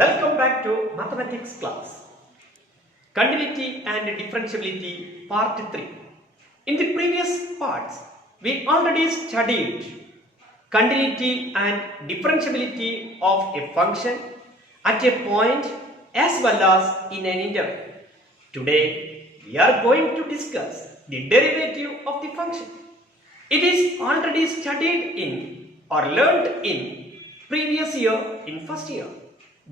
Welcome back to mathematics class. Continuity and differentiability part 3. In the previous parts, we already studied continuity and differentiability of a function at a point as well as in an interval. Today, we are going to discuss the derivative of the function. It is already studied in or learnt in previous year in first year.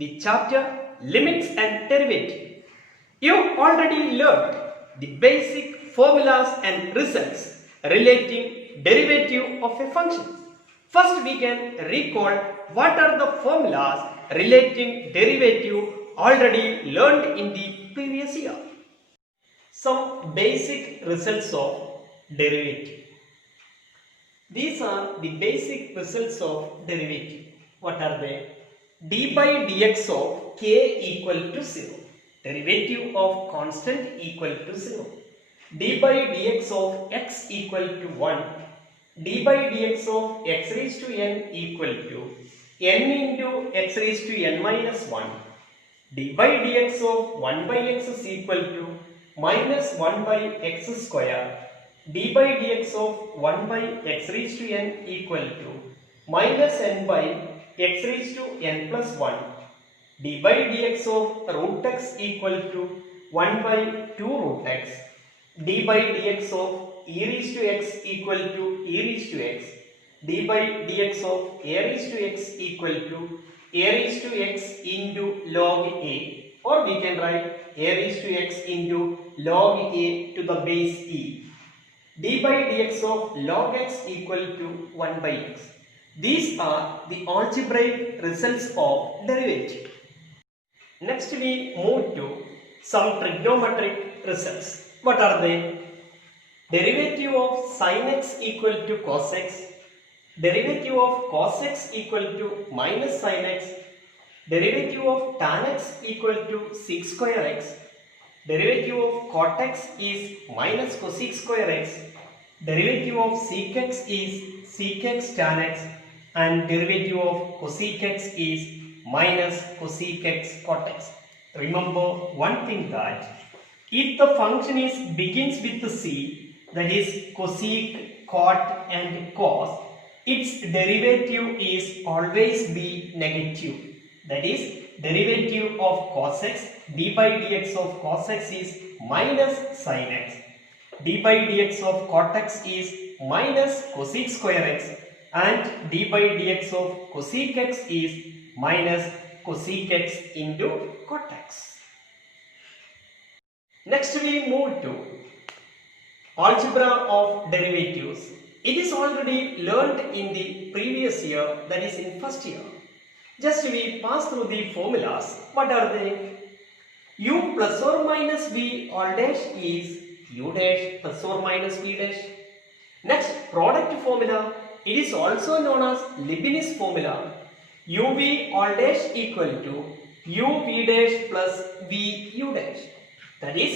The chapter Limits and Derivative. You already learned the basic formulas and results relating derivative of a function. First we can recall what are the formulas relating derivative already learned in the previous year. Some basic results of derivative. These are the basic results of derivative. What are they? D by dx of k equal to 0. Derivative of constant equal to 0. D by dx of x equal to 1. D by dx of x raised to n equal to n into x raised to n minus 1. D by dx of 1 by x is equal to minus 1 by x square. D by dx of 1 by x raised to n equal to minus n by x raised to n plus 1. D by dx of root x equal to 1 by 2 root x. D by dx of e raised to x equal to e raised to x. D by dx of a raised to x equal to a raised to x into log a, or we can write a raised to x into log a to the base e. D by dx of log x equal to 1 by x. These are the algebraic results of derivative. Next we move to some trigonometric results. What are they? Derivative of sin x equal to cos x. Derivative of cos x equal to minus sin x. Derivative of tan x equal to sec square x. Derivative of cot x is minus cosec square x. Derivative of sec x is sec x tan x. And derivative of cosec x is minus cosec x cot x. Remember one thing, that if the function begins with c, that is cosec, cot and cos, its derivative is always be negative. That is, derivative of cos x, d by dx of cos x is minus sin x. D by dx of cot x is minus cosec square x. And d by dx of cosec x is minus cosec x into cot x. Next we move to algebra of derivatives. It is already learned in the previous year, that is in first year. Just we pass through the formulas. What are they? U plus or minus v all dash is u dash plus or minus v dash. Next, product formula. It is also known as Leibniz formula. uv all dash equal to uv dash plus vu dash. That is,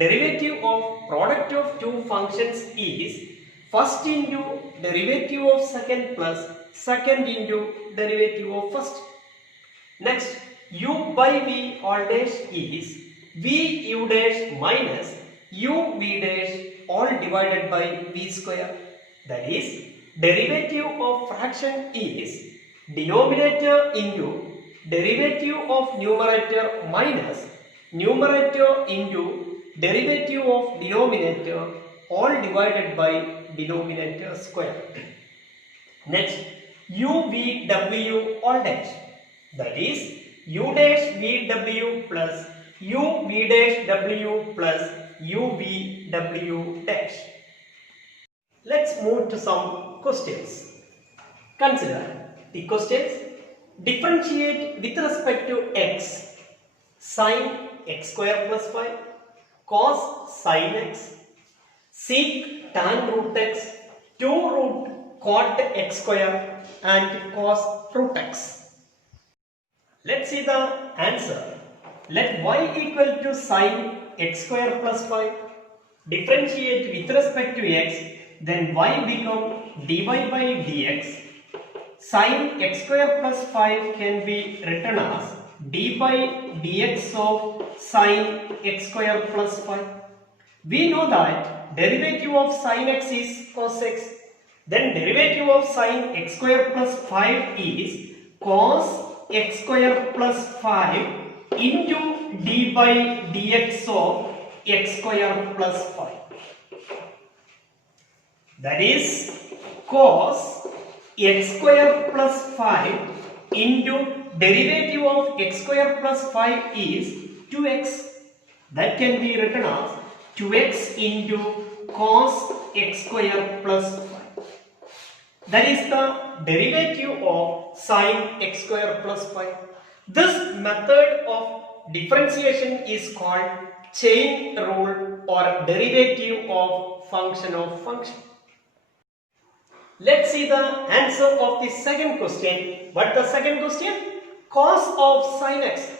derivative of product of two functions is first into derivative of second plus second into derivative of first. Next, u by v all dash is vu dash minus uv dash all divided by v square. That is, derivative of fraction is denominator into derivative of numerator minus numerator into derivative of denominator all divided by denominator square. Next, uvw all dash. That is, u dash vw plus uv dash w plus uvw dash. Let's move to some questions. Consider the questions. Differentiate with respect to x. Sin x square plus 5, cos sin x, sec tan root x, 2 root cot x square and cos root x. Let's see the answer. Let y equal to sin x square plus 5. Differentiate with respect to x. Then y become dy by dx sin x square plus 5 can be written as d by dx of sin x square plus 5. We know that derivative of sin x is cos x. Then derivative of sin x square plus 5 is cos x square plus 5 into d by dx of x square plus 5. That is cos x square plus 5 into derivative of x square plus 5 is 2x. That can be written as 2x into cos x square plus 5. That is the derivative of sin x square plus 5. This method of differentiation is called chain rule or derivative of function of function. Let's see the answer of the second question. What the second question? Cos of sin x.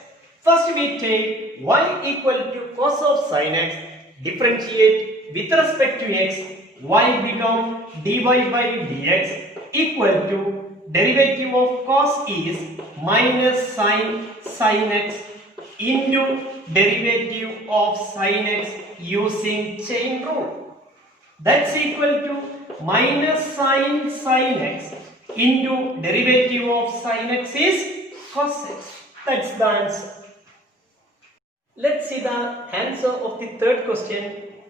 First we take y equal to cos of sin x, differentiate with respect to x, y become dy by dx equal to derivative of cos is minus sin x into derivative of sin x using chain rule. That's equal to minus sin x into derivative of sin x is cos x. That's the answer. Let's see the answer of the third question.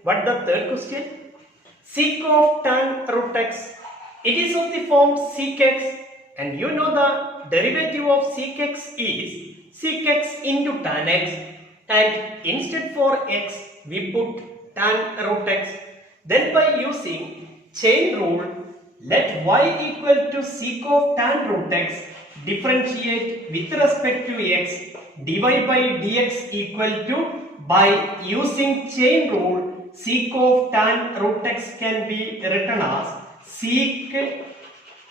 What the third question? Sec of tan root x. It is of the form sec x, and you know the derivative of sec x is sec x into tan x, and instead for x we put tan root x. Then by using chain rule, let y equal to sec of tan root x differentiate with respect to x, dy by dx equal to, by using chain rule, sec of tan root x can be written as sec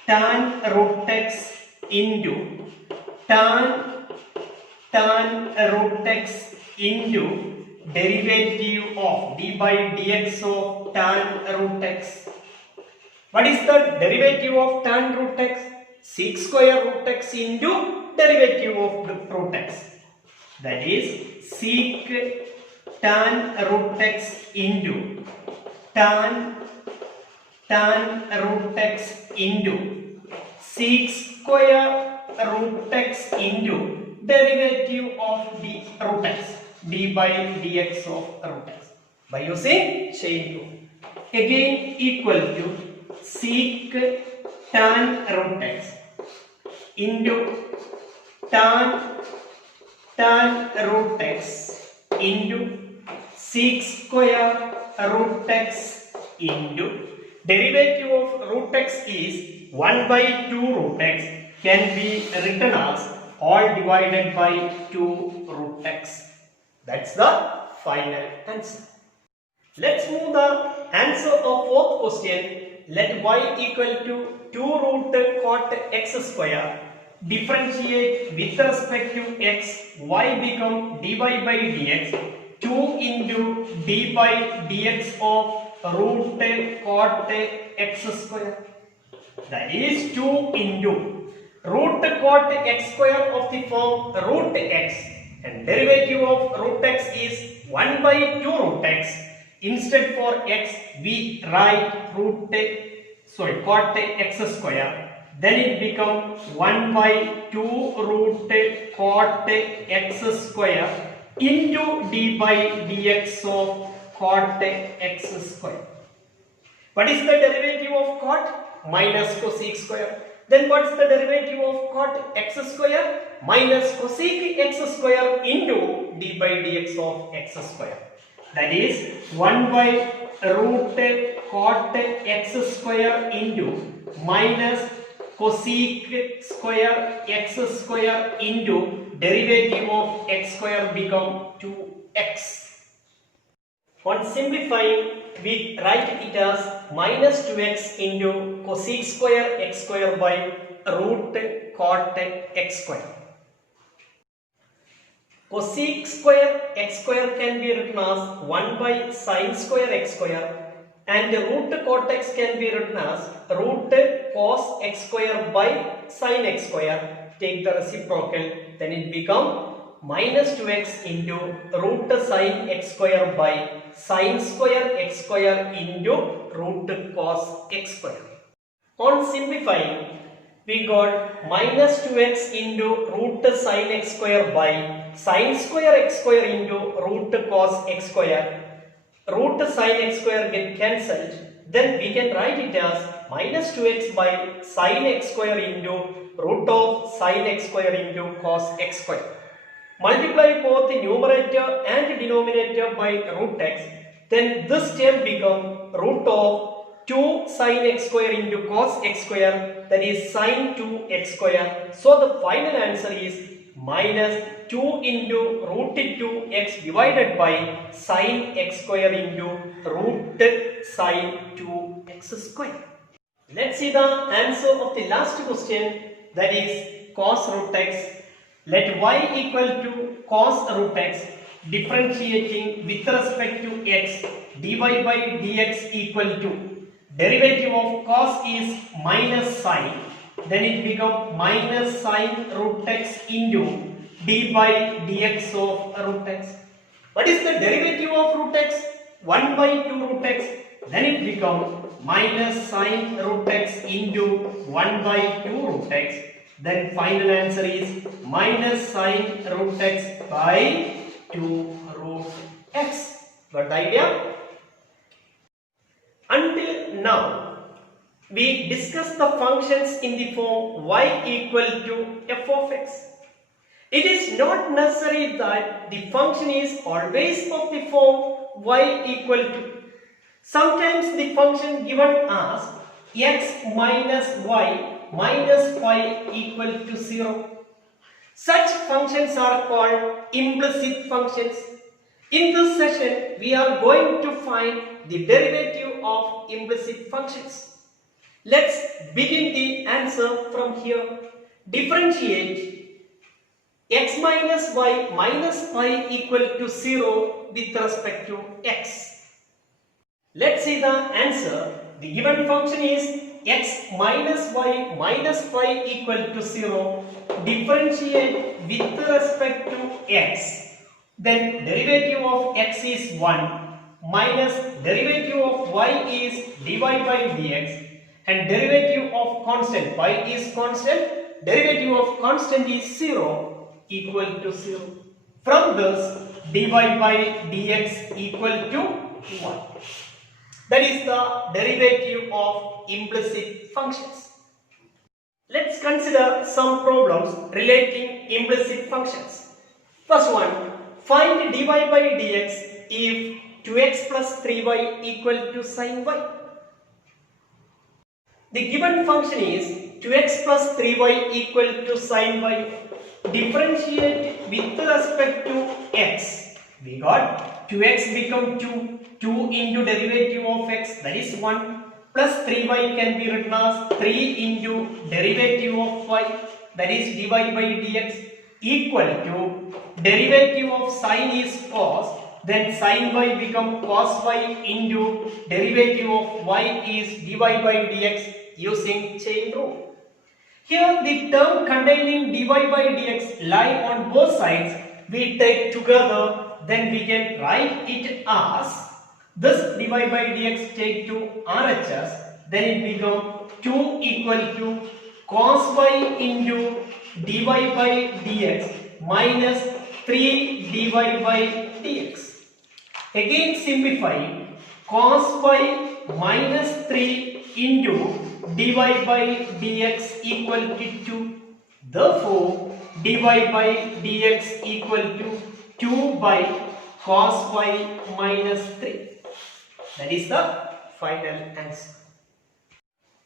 tan root x into tan root x into derivative of d by dx of tan root x. What is the derivative of tan root x? Sec square root x into derivative of root x. That is sec tan root x into tan root x into sec square root x into derivative of the root x, d by dx of root x, by using chain rule. Again equal to sec tan root x into tan root x into sec square root x into derivative of root x is 1 by 2 root x, can be written as all divided by 2 root x. That's the final answer. Let's move the answer of fourth question. Let y equal to 2 root cot x square, differentiate with respect to x, y become dy by dx, 2 into d by dx of root cot x square. That is 2 into root cot x square of the form root x, and derivative of root x is 1 by 2 root x. Instead for x we write cot x square, then it becomes 1 by 2 root cot x square into d by dx of cot x square. What is the derivative of cot? Minus cosec square. Then what's the derivative of cot x square? Minus cosec x square into d by dx of x square. That is 1 by root cot x square into minus cosec square x square into derivative of x square become 2x. On simplifying, we write it as minus 2x into cosec square x square by root cot x square. Cosec square x square can be written as 1 by sin square x square and root cot x can be written as root cos x square by sin x square. Take the reciprocal, then it become minus 2x into root sin x square by sin square x square into root cos x square. On simplifying, we got minus 2x into root sin x square by sin square x square into root cos x square. Root sin x square get cancelled. Then we can write it as minus 2x by sin x square into root of sin x square into cos x square. Multiply both the numerator and denominator by root x. Then this term become root of 2 sin x square into cos x square, that is sin 2x square. So the final answer is minus 2 into root 2x divided by sin x square into root sin 2x square. Let's see the answer of the last question, that is cos root x. Let y equal to cos root x, differentiating with respect to x, dy by dx equal to derivative of cos is minus sin, then it becomes minus sin root x into d by dx of root x. What is the derivative of root x? 1 by 2 root x, then it becomes minus sin root x into 1 by 2 root x. Then final answer is minus sin root x by 2 root x. Got the idea? Until now, we discussed the functions in the form y equal to f of x. It is not necessary that the function is always of the form y equal to. Sometimes the function given as x minus y minus y equal to 0. Such functions are called implicit functions. In this session, we are going to find the derivative of implicit functions. Let's begin the answer from here. Differentiate x minus y minus pi equal to 0 with respect to x. Let's see the answer. The given function is x minus y minus pi equal to 0. Differentiate with respect to x. Then derivative of x is 1 minus derivative of y is dy by dx, and derivative of constant y is constant, derivative of constant is 0 equal to 0. From this, dy by dx equal to 1. That is the derivative of implicit functions. Let's consider some problems relating implicit functions. First one, find dy by dx if 2x plus 3y equal to sin y. The given function is 2x plus 3y equal to sin y. Differentiate with respect to x. We got 2x become 2. 2 into derivative of x, that is 1, plus 3y can be written as 3 into derivative of y, that is dy by dx, equal to derivative of sin is cos, then sin y become cos y into derivative of y is dy by dx using chain rule. Here the term containing dy by dx lie on both sides. We take together, then we can write it as this dy by dx take to RHS, then it become 2 equal to cos y into dy by dx minus 3 dy by dx. Again simplify, cos y minus 3 into dy by dx equal to 2. Therefore, dy by dx equal to 2 by cos y minus 3. That is the final answer.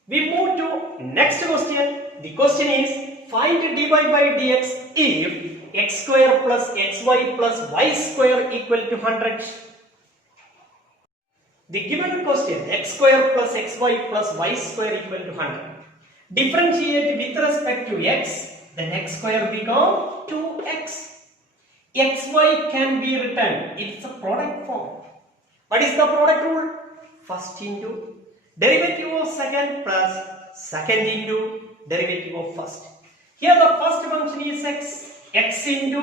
We move to next question. The question is, find dy by dx if x square plus xy plus y square equal to 100. The given question, x square plus xy plus y square equal to 100. Differentiate with respect to x, then x square become 2x. xy can be written, it's a product form. What is the product rule? first into derivative of second plus second into derivative of first. Here the first function is x into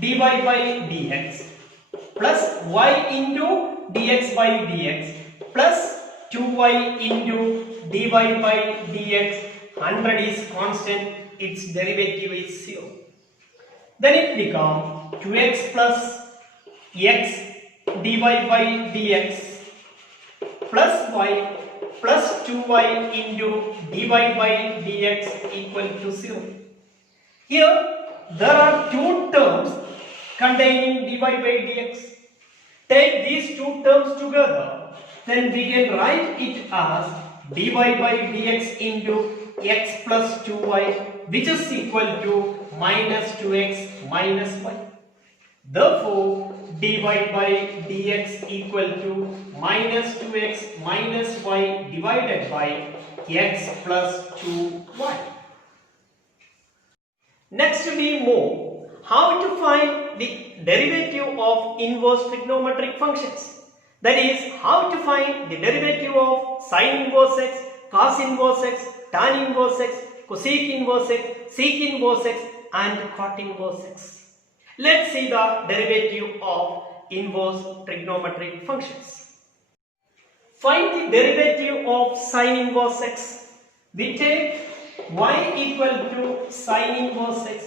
dy by dx plus y into dx by dx plus 2y into dy by dx. 100 is constant, its derivative is 0. Then it becomes 2x plus x dy by dx plus y plus 2y into dy by dx equal to 0. Here there are two terms containing dy by dx. Take these two terms together, then we can write it as dy by dx into x plus 2y, which is equal to minus 2x minus y. Therefore, dy by dx equal to minus 2x minus y divided by x plus 2y. Next we move how to find the derivative of inverse trigonometric functions. That is, how to find the derivative of sine inverse x, cos inverse x, tan inverse x, cosec inverse x, sec inverse x and cot inverse x. Let's see the derivative of inverse trigonometric functions. Find the derivative of sine inverse x. We take y equal to sine inverse x.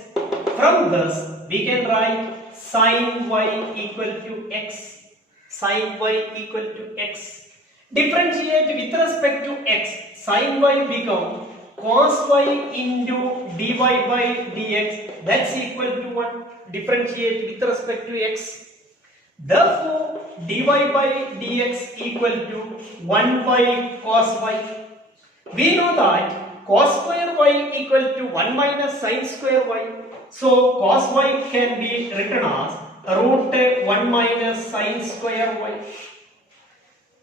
From this we can write sine y equal to x. Sine y equal to x. Differentiate with respect to x. Sine y become cos y into dy by dx. That's equal to 1. Differentiate with respect to x. Therefore, dy by dx equal to 1 by cos y. We know that cos square y equal to 1 minus sine square y. So, cos y can be written as root 1 minus sine square y.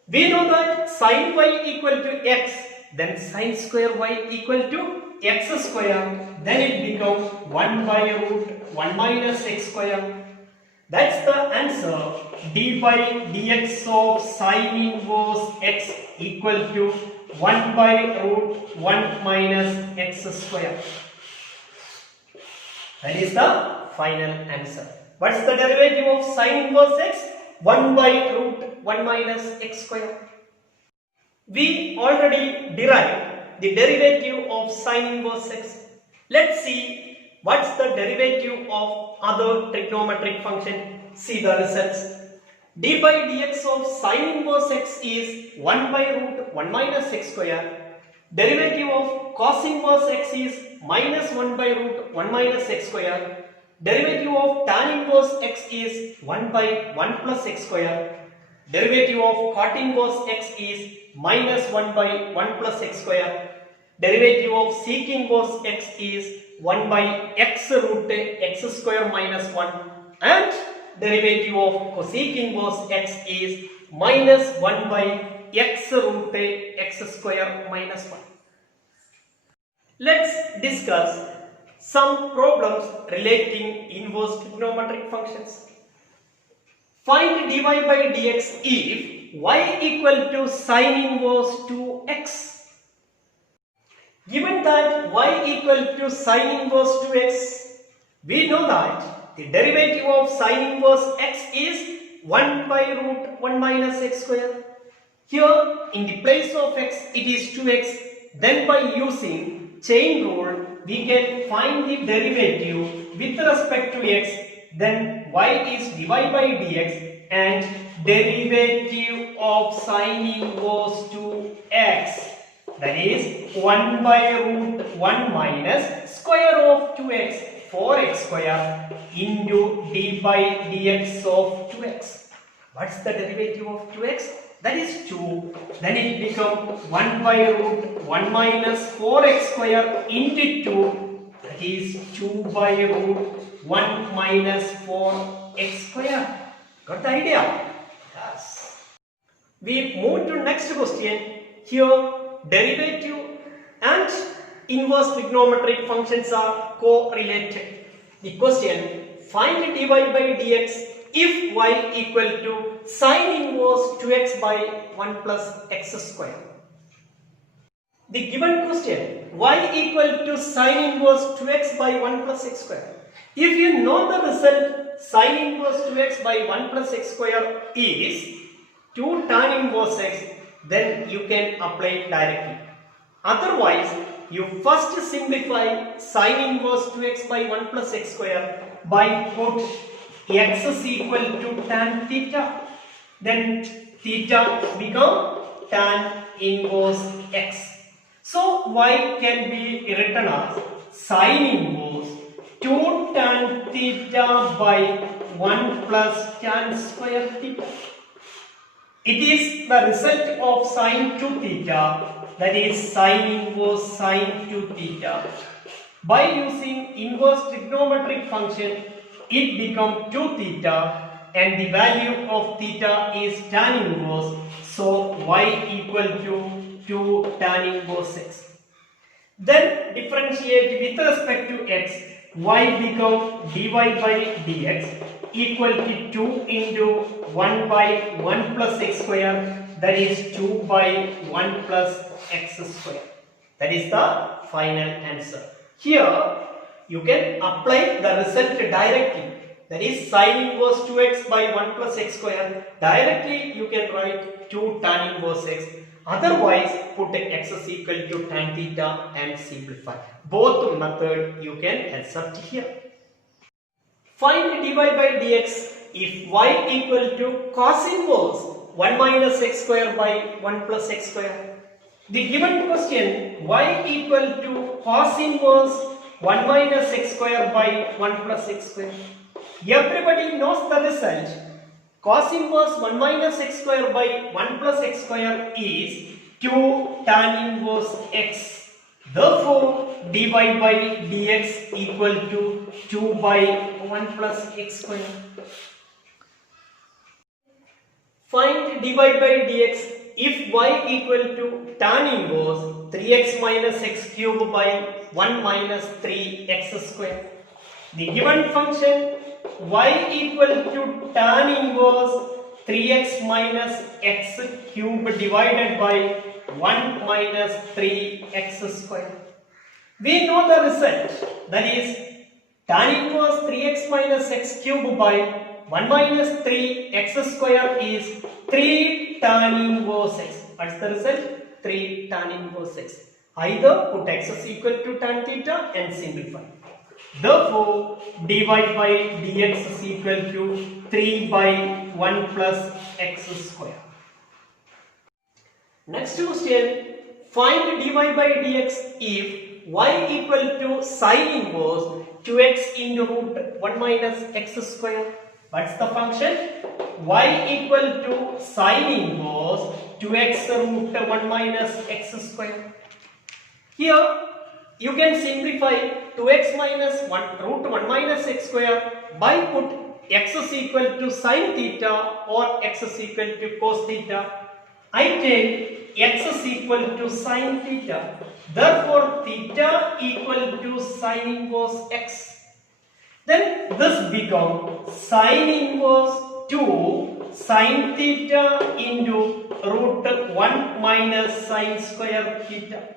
We know that sine y equal to x, then sine square y equal to x square, then it becomes 1 by root 1 minus x square. That's the answer. D by dx of sine inverse x equal to 1 by root 1 minus x square. That is the final answer. What's the derivative of sine inverse x? 1 by root 1 minus x square. We already derived the derivative of sine inverse x. Let's see what's the derivative of other trigonometric function. See the results. D by dx of sine inverse x is 1 by root 1 minus x square. Derivative of cos inverse x is minus 1 by root 1 minus x square. Derivative of tan inverse x is 1 by 1 plus x square. Derivative of cot inverse x is minus 1 by 1 plus x square. Derivative of sec inverse x is 1 by x root x square minus 1. And derivative of cosec inverse x is minus 1 by x root x square minus 1. Let's discuss some problems relating inverse trigonometric functions. Find dy by dx if y equal to sine inverse 2x. Given that y equal to sine inverse 2x, we know that the derivative of sine inverse x is 1 by root 1 minus x square. Here in the place of x it is 2x. Then by using chain rule we can find the derivative with respect to x. Then y is dy by dx and derivative of sine inverse 2x, that is 1 by root 1 minus square of 2x 4x square into d by dx of 2x. What's the derivative of 2x? That is 2. Then it becomes 1 by root 1 minus 4x square into 2. That is 2 by root 1 minus 4x square. Got the idea? Yes. We move to next question. Here derivative and inverse trigonometric functions are correlated. The question, find dy by dx if y equal to sine inverse 2x by 1 plus x square. The given question, y equal to sine inverse 2x by 1 plus x square. If you know the result, sine inverse 2x by 1 plus x square is 2 tan inverse x, then you can apply it directly. Otherwise, you first simplify sine inverse 2x by 1 plus x square by put x is equal to tan theta. Then theta become tan inverse x. So y can be written as sine inverse 2 tan theta by 1 plus tan square theta. It is the result of sine 2 theta, that is sine inverse sine 2 theta. By using inverse trigonometric function, it becomes 2 theta and the value of theta is tan inverse. So y equal to 2 tan inverse x. Then differentiate with respect to x, y become dy by dx equal to 2 into 1 by 1 plus x square, that is 2 by 1 plus x square. That is the final answer. Here you can apply the result directly, that is sine inverse 2x by 1 plus x square. Directly you can write 2 tan inverse x. Otherwise, put x is equal to tan theta and simplify. Both method you can accept here. Find dy by dx if y equal to cos inverse 1 minus x square by 1 plus x square. The given question, y equal to cos inverse 1 minus x square by 1 plus x square. Everybody knows the result. Cos inverse 1 minus x square by 1 plus x square is 2 tan inverse x. Therefore, dy by dx equal to 2 by 1 plus x square. Find dy by dx if y equal to tan inverse 3x minus x cube by 1 minus 3x square. The given function y equal to tan inverse 3x minus x cube divided by 1 minus 3x square. We know the result, that is tan inverse 3x minus x cube by 1 minus 3x square is 3 tan inverse x. What's the result? 3 tan inverse x. Either put x is equal to tan theta and simplify. Therefore, dy by dx is equal to 3 by 1 plus x square. Next question, find dy by dx if y equal to sine inverse 2x into root 1 minus x square. What's the function? Y equal to sine inverse 2x root 1 minus x square. Here you can simplify 2x minus 1 root 1 minus x square by put x is equal to sine theta or x is equal to cos theta. I take x is equal to sine theta. Therefore, theta equal to sine inverse x. Then this becomes sine inverse 2 sine theta into root 1 minus sine square theta.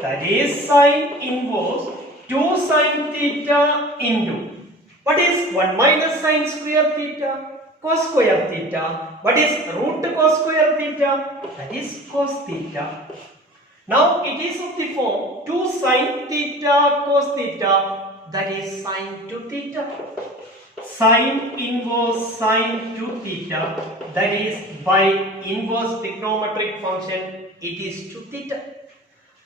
That is sine inverse 2 sine theta into, what is 1 minus sine square theta? Cos square theta. What is root cos square theta? That is cos theta. Now it is of the form 2 sine theta cos theta, that is sine 2 theta. Sine inverse sine 2 theta, that is by inverse trigonometric function, it is 2 theta.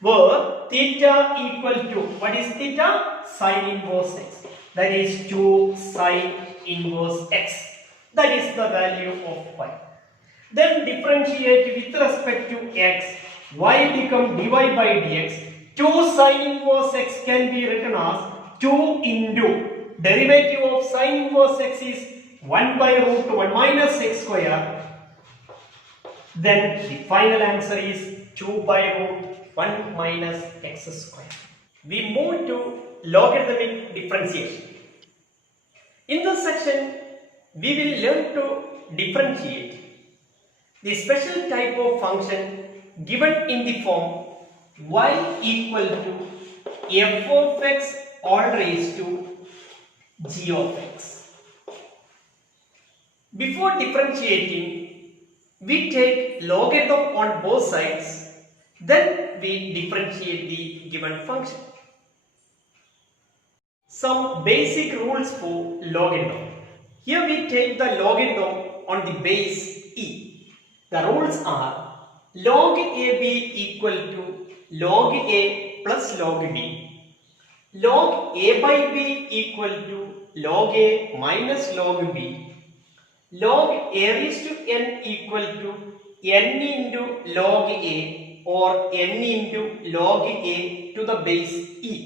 Where theta equal to, what is theta? Sine inverse x, that is 2 sine inverse x. That is the value of y. Then differentiate with respect to x, y become dy by dx. 2 sine inverse x can be written as 2 into derivative of sine inverse x is 1 by root 1 minus x square. Then the final answer is 2 by root 1 minus x square. We move to logarithmic differentiation. In this section, we will learn to differentiate the special type of function given in the form y equal to f of x all raised to g of x. Before differentiating, we take logarithm on both sides, then we differentiate the given function. Some basic rules for logarithm. Here we take the logarithm on the base e. The rules are log AB equal to log A plus log B, log A by B equal to log A minus log B, log A raised to n equal to n into log A or n into log A to the base e.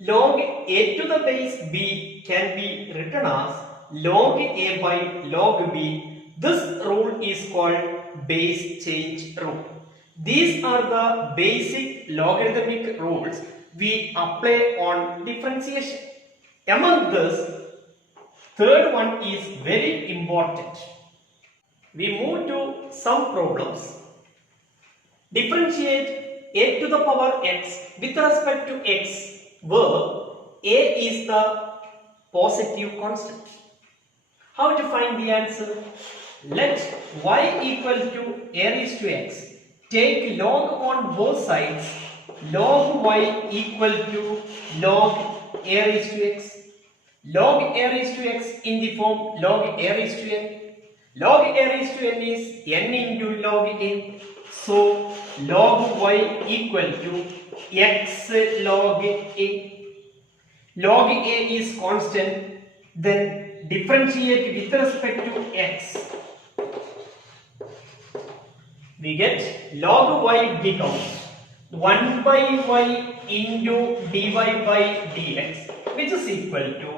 Log A to the base B can be written as log A by log B. This rule is called base change rule. These are the basic logarithmic rules we apply on differentiation. Among this, third one is very important. We move to some problems. Differentiate a to the power x with respect to x, where a is the positive constant. How to find the answer? Let y equal to a raised to x. Take log on both sides. Log y equal to log a raised to x. Log a raised to x in the form log a raised to n. Log a raised to n is n into log a. So log y equal to x log a. Log a is constant, then differentiate with respect to x. We get log y becomes 1 by y into dy by dx, which is equal to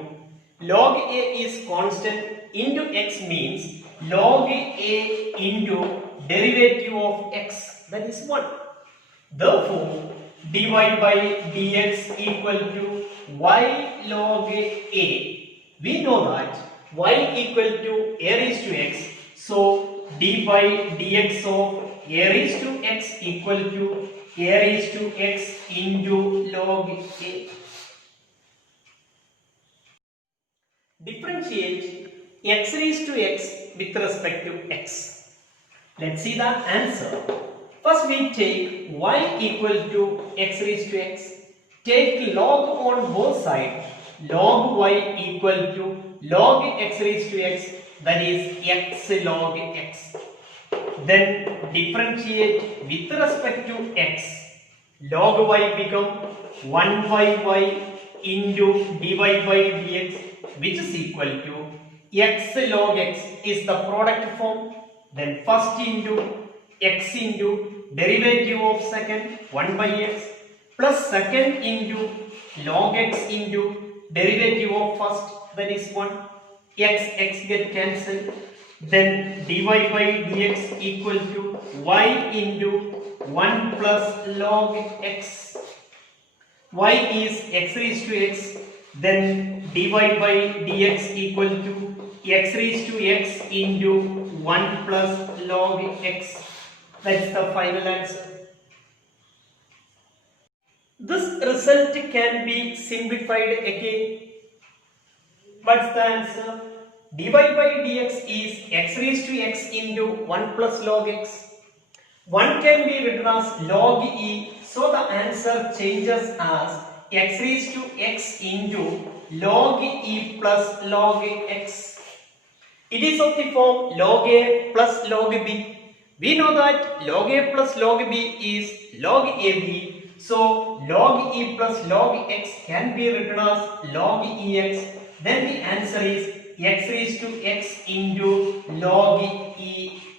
log a is constant into x means log a into derivative of x, that is 1. Therefore, dy by dx equal to y log a. We know that y equal to a raised to x, so d by dx of a raised to x equal to a raised to x into log a. Differentiate x raised to x with respect to x. Let's see the answer. First we take y equal to x raised to x. Take log on both sides. Log y equal to log x raised to x, that is x log x. Then differentiate with respect to x. Log y become 1 by y into dy by dx, which is equal to x log x is the product form. Then first into x into derivative of second 1 by x plus second into log x into derivative of first, that is 1. X get cancelled. Then dy by dx equal to y into 1 plus log x. Y is x raised to x. Then dy by dx equal to x raised to x into 1 plus log x. That's the final answer. This result can be simplified again. What's the answer? Dy by dx is x raised to x into 1 plus log x. 1 can be written as log e, so the answer changes as x raised to x into log e plus log x. It is of the form log a plus log b. We know that log a plus log b is log ab, so log e plus log x can be written as log ex. Then the answer is x raised to x into log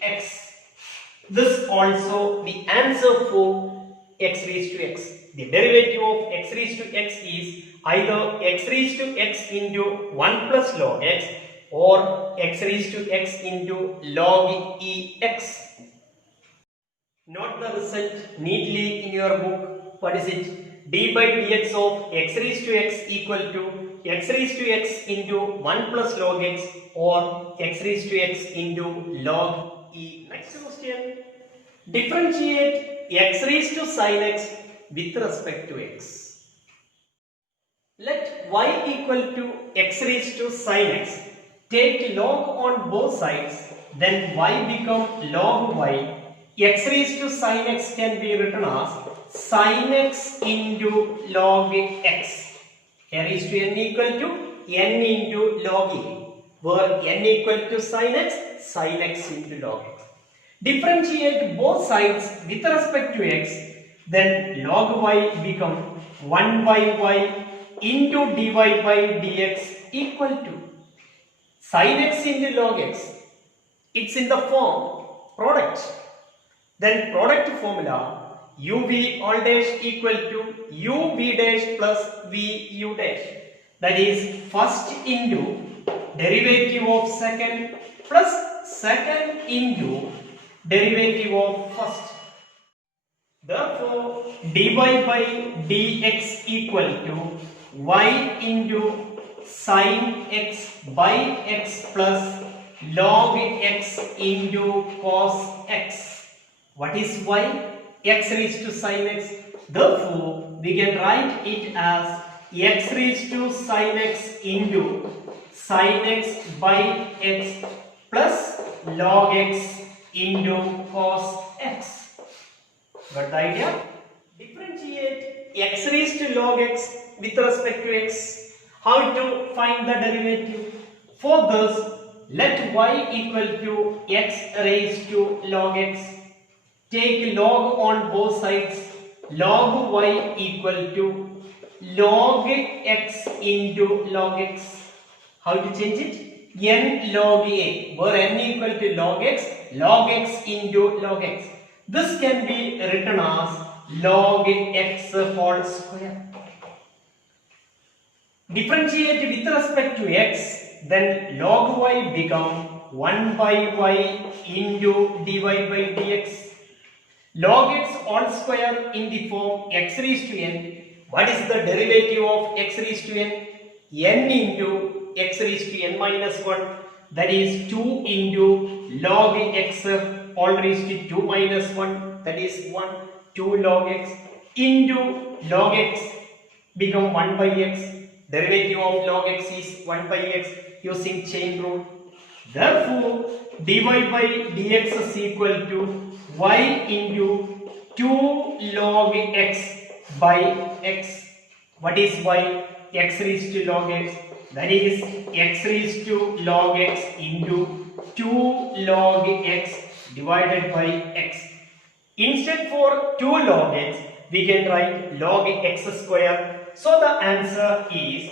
ex. This also the answer for x raised to x. The derivative of x raised to x is either x raised to x into 1 plus log x or x raised to x into log ex. Note the result neatly in your book. What is it? D by dx of x raised to x equal to x raised to x into 1 plus log x or x raised to x into log e. Next question. Differentiate x raised to sin x with respect to x. Let y equal to x raised to sin x. Take log on both sides, then y become log y. X raised to sin x can be written as sin x into log x. A raised to n equal to n into log e, where n equal to sin x into log x. Differentiate both sides with respect to x, then log y become 1 by y into dy by dx equal to sin x into log x. It's in the form product. Then product formula uv all dash equal to uv dash plus vu dash. That is first into derivative of second plus second into derivative of first. Therefore, dy by dx equal to y into sin x by x plus log x into cos x. What is y? X raised to sin x. Therefore, we can write it as x raised to sin x into sin x by x plus log x into cos x. Got the idea? Differentiate x raised to log x with respect to x. How to find the derivative? For this, let y equal to x raised to log x. Take log on both sides. Log y equal to log x into log x. How to change it? N log a, where n equal to log x into log x. This can be written as log x whole square. Differentiate with respect to x, then log y become 1 by y into dy by dx. Log x all square in the form x raised to n. What is the derivative of x raised to n? N into x raised to n minus 1. That is 2 into log x all raised to 2 minus 1. That is 1. 2 log x into log x become 1 by x. Derivative of log x is 1 by x using chain rule. Therefore, dy by dx is equal to y into 2 log x by x. What is y? X raised to log x. That is x raised to log x into 2 log x divided by x. Instead for 2 log x, we can write log x square. So the answer is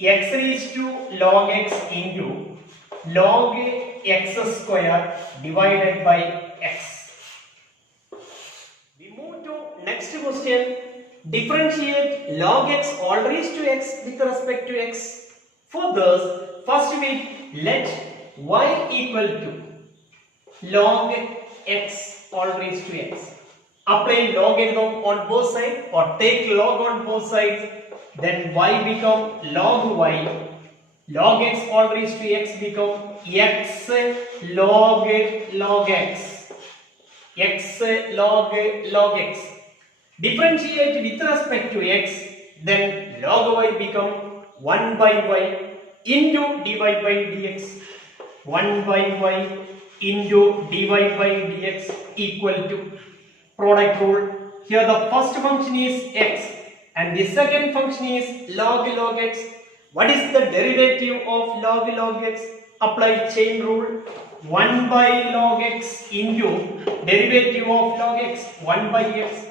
x raised to log x into log x square divided by x. We move to next question. Differentiate log x all raised to x with respect to x. For this, first we let y equal to log x all raised to x. Apply logarithm on both sides or take log on both sides. Then y become log y. Log x all raised to x become x log x. X log x. Differentiate with respect to x, then log y become 1 by y into dy by dx. 1 by y into dy by dx equal to product rule. Here the first function is x and the second function is log x. What is the derivative of log x? Apply chain rule. 1 by log x into derivative of log x, 1 by x,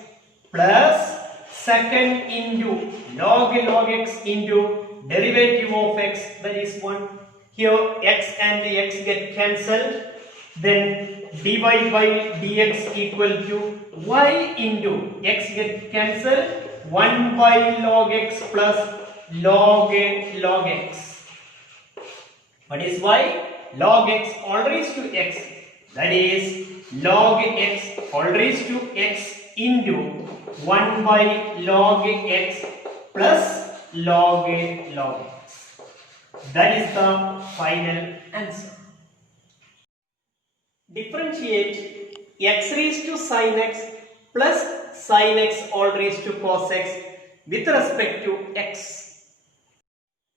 plus second into log x into derivative of x, that is 1. Here x and the x get cancelled. Then dy by dx equal to y into x get cancelled. 1 by log x plus log x. What is y? Log x all raised to x. That is log x all raised to x into 1 by log x plus log x. That is the final answer. Differentiate x raised to sin x plus sin x all raised to cos x with respect to x.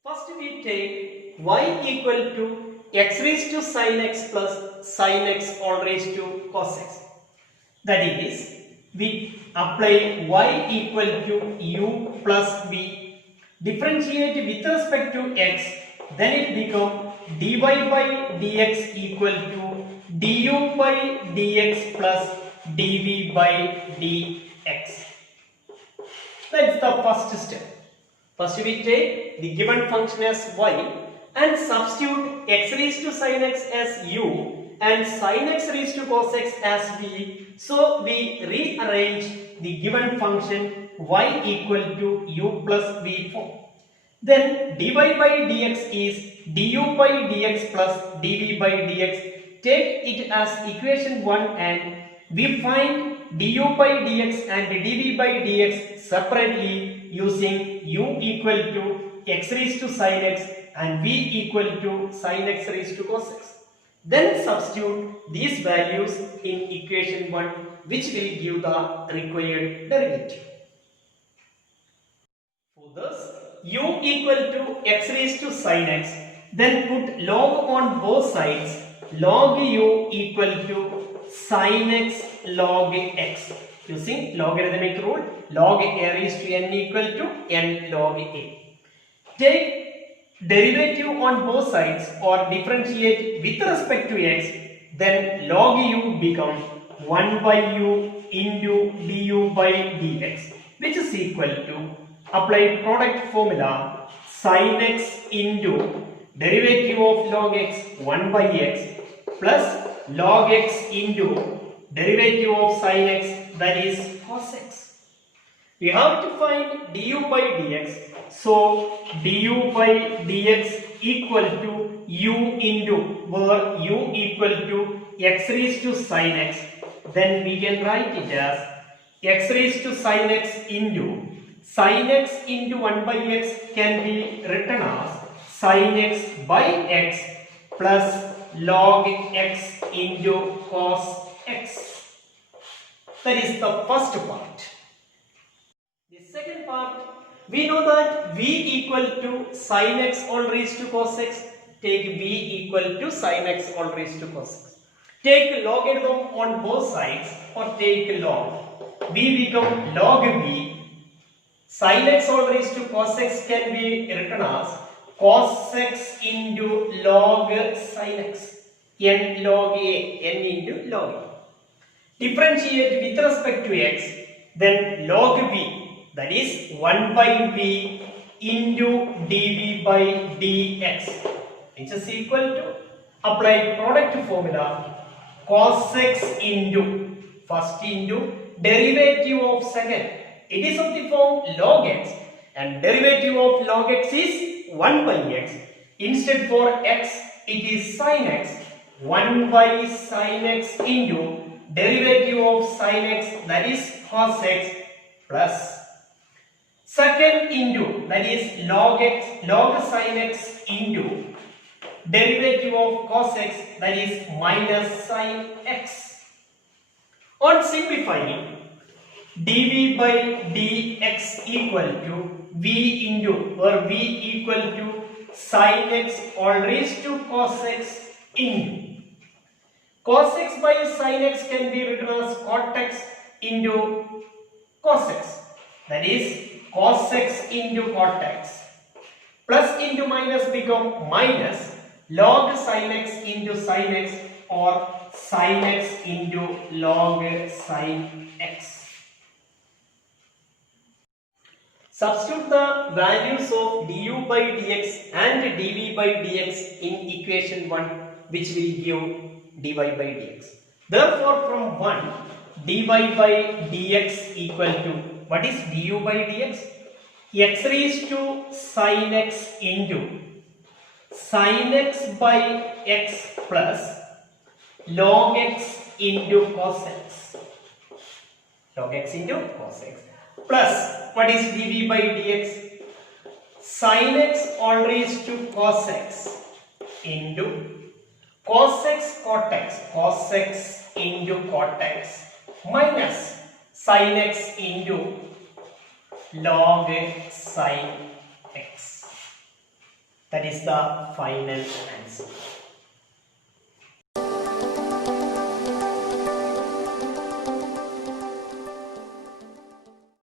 First we take y equal to x raised to sin x plus sin x all raised to cos x. That is, we apply y equal to u plus v, differentiate with respect to x, then it becomes dy by dx equal to du by dx plus dv by dx. That's the first step. First we take the given function as y and substitute x raised to sin x as u and sin x raised to cos x as v. So we rearrange the given function y equal to u plus v form. Then dy by dx is du by dx plus dv by dx. Take it as equation 1 and we find du by dx and dv by dx separately using u equal to x raised to sin x and v equal to sin x raised to cos x. Then substitute these values in equation 1, which will give the required derivative. For this, u equal to x raised to sin x, then put log on both sides, log u equal to sin x log x. Using logarithmic rule, log a raised to n equal to n log a. Take derivative on both sides or differentiate with respect to x, then log u becomes 1 by u into du by dx, which is equal to apply product formula sin x into derivative of log x 1 by x plus log x into derivative of sin x, that is cos x. We have to find du by dx. So du by dx equal to u into, where u equal to x raised to sin x, then we can write it as x raised to sin x into 1 by x can be written as sin x by x plus log x into cos x. That is the first part. The second part, we know that v equal to sin x all raised to cos x. Take v equal to sin x all raised to cos x. Take logarithm on both sides or take log. v become log v. Sin x all raised to cos x can be written as cos x into log sin x. N log a, n into log a. Differentiate with respect to x, then log v, that is 1 by v into dv by dx, which is equal to apply product formula cos x into first into derivative of second. It is of the form log x and derivative of log x is 1 by x. Instead for x it is sin x, 1 by sin x into derivative of sin x, that is cos x, plus second into, that is log x, log sin x into derivative of cos x, that is minus sin x. On simplifying, dv by dx equal to v into, or v equal to sin x all raised to cos x into cos x by sin x can be written as cot x into cos x, that is cos x into cot x, plus into minus become minus log sin x into sin x or sin x into log sin x. Substitute the values of du by dx and dv by dx in equation 1, which will give dy by dx. Therefore, from 1, dy by dx equal to, what is du by dx? X raised to sin x into sin x by x plus log x into cos x. Log x into cos x. Plus, what is dv by dx? sin x all raised to cos x into cos x cot x, cos x into cot x minus sin x into log sin x. That is the final answer.